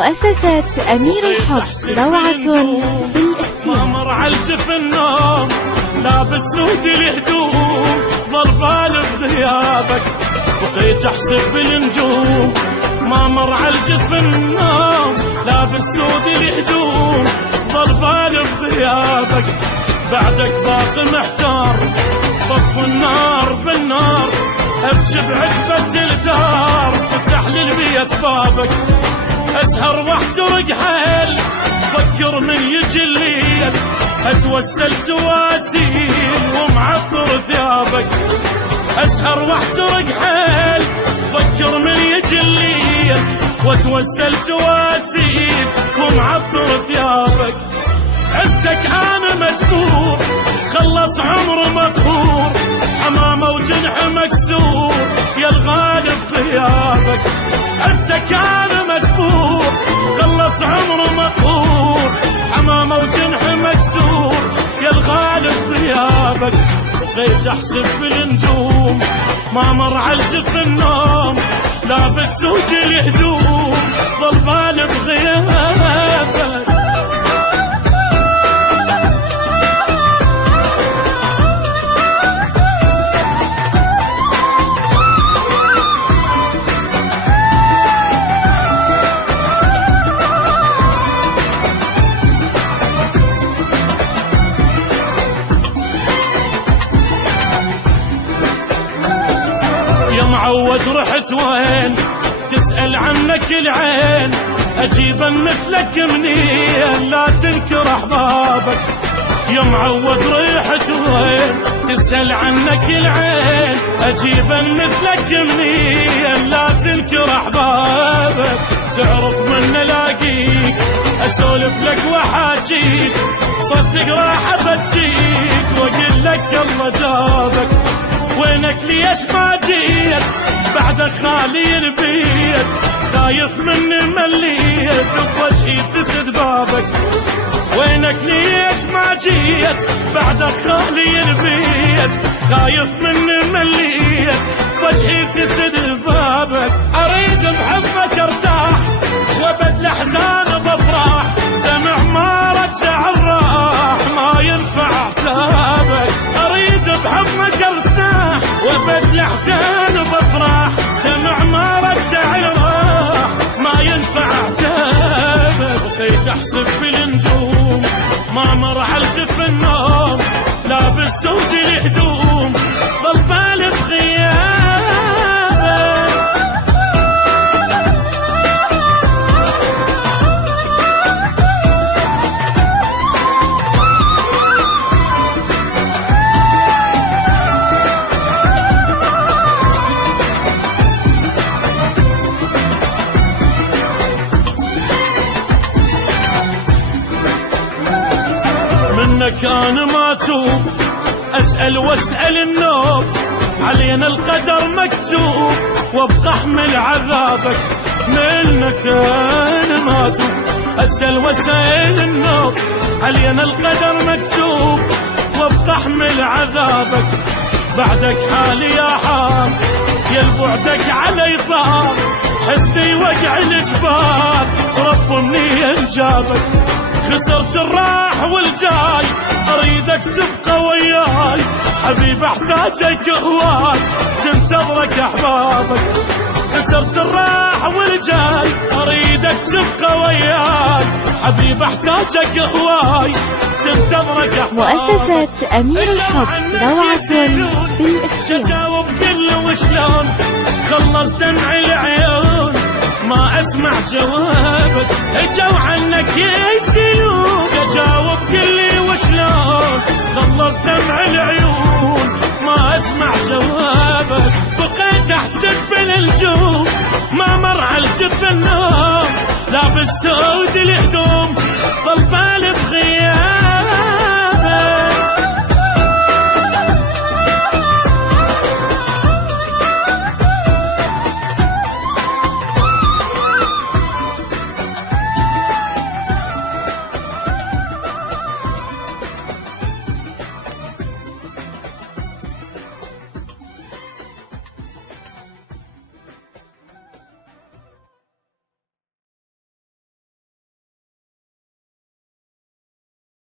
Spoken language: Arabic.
مؤسسة أمير الحب روعة بالاختيار. ما مر عالجف النوم لابس سود الهدوم، ظل بالي بغيابك بقيت احسب بالنجوم. ما مر عالجف النوم لابس سود الهدوم، ظل بالي بغيابك بعدك باقي محتار. طف النار بالنار ابكي بعتبة الدار، فتح للبيت بابك اسهر واحترق حيل. فكر من يجي الليل اتوسل تواسيل ومعطر ثيابك، اسهر واحترق حيل. فكر من يجي الليل واتوسل تواسيل ومعطر ثيابك. عزتك انا مجبور خلص عمر مقهور، حمامه وجنح مكسور يا الغالب غيابك. عزتك انا مجبور خلص عمر مقهور، حمامه وجنح مكسور يا الغالب غيابك. بقيت احسب بالنجوم ما مر عالجف النوم لابس سود الهدوم، ظل بالي بغيابك. يا معود رحت وين تسأل عنك العين، أجيبا مثلك منين لا تنكر أحبابك. يا معود رحت وين تسأل عنك العين، أجيبا مثلك منين لا تنكر أحبابك. تعرف من الاقيك اسولف لك واحاجيك، صدق راح ابجيك واقول لك الله جابك. وينك ليش ما جيت بعد خالي البيت، خايف مني مليت بوجهي تسد بابك. وينك ليش ما جيت بعد خالي البيت، خايف مني مليت بوجهي تسد بابك. اريد بحبك ارتاح وابد الاحزان بفرح، دمع ما رجع الراح ما ينفع عتابك. اريد بحبك ارتاح وابد الاحزان بفرح، دمع ما رجع الراح ما ينفع عتابك. بقيت احسب بالنجوم ما مر عالجف النوم لابس سود الهدوم، ظل بالي بغيابك. منك انا ما توب اسال واسال النوب، علينا القدر مكتوب وابقى احمل عذابك. منك انا ما توب اسال واسال النوب، علينا القدر مكتوب وابقى احمل عذابك. بعدك حالي يا حال يا بعدك علي طار، حسني وقع الجبال رب منين جابك. خسرت الراح والجاي اريدك تبقى وياي، حبيب احتاجك هواي تنتظرك احبابك. خسرت الراح والجاي اريدك تبقى وياي، حبيب احتاجك هواي تنتظرك احبابك. مؤسسة أمير الحب روعة بالاختيار. جاوب كل وشلون خلص دمع العيون ما اسمع جوابك. اجوا عنك يسألون جاوب كل وشلون خلص دمع العيون ما اسمع جوابك. بقيت احسب بالنجوم ما مر عالجف النوم لابس سود الهدوم، ظل بالي بغيابك.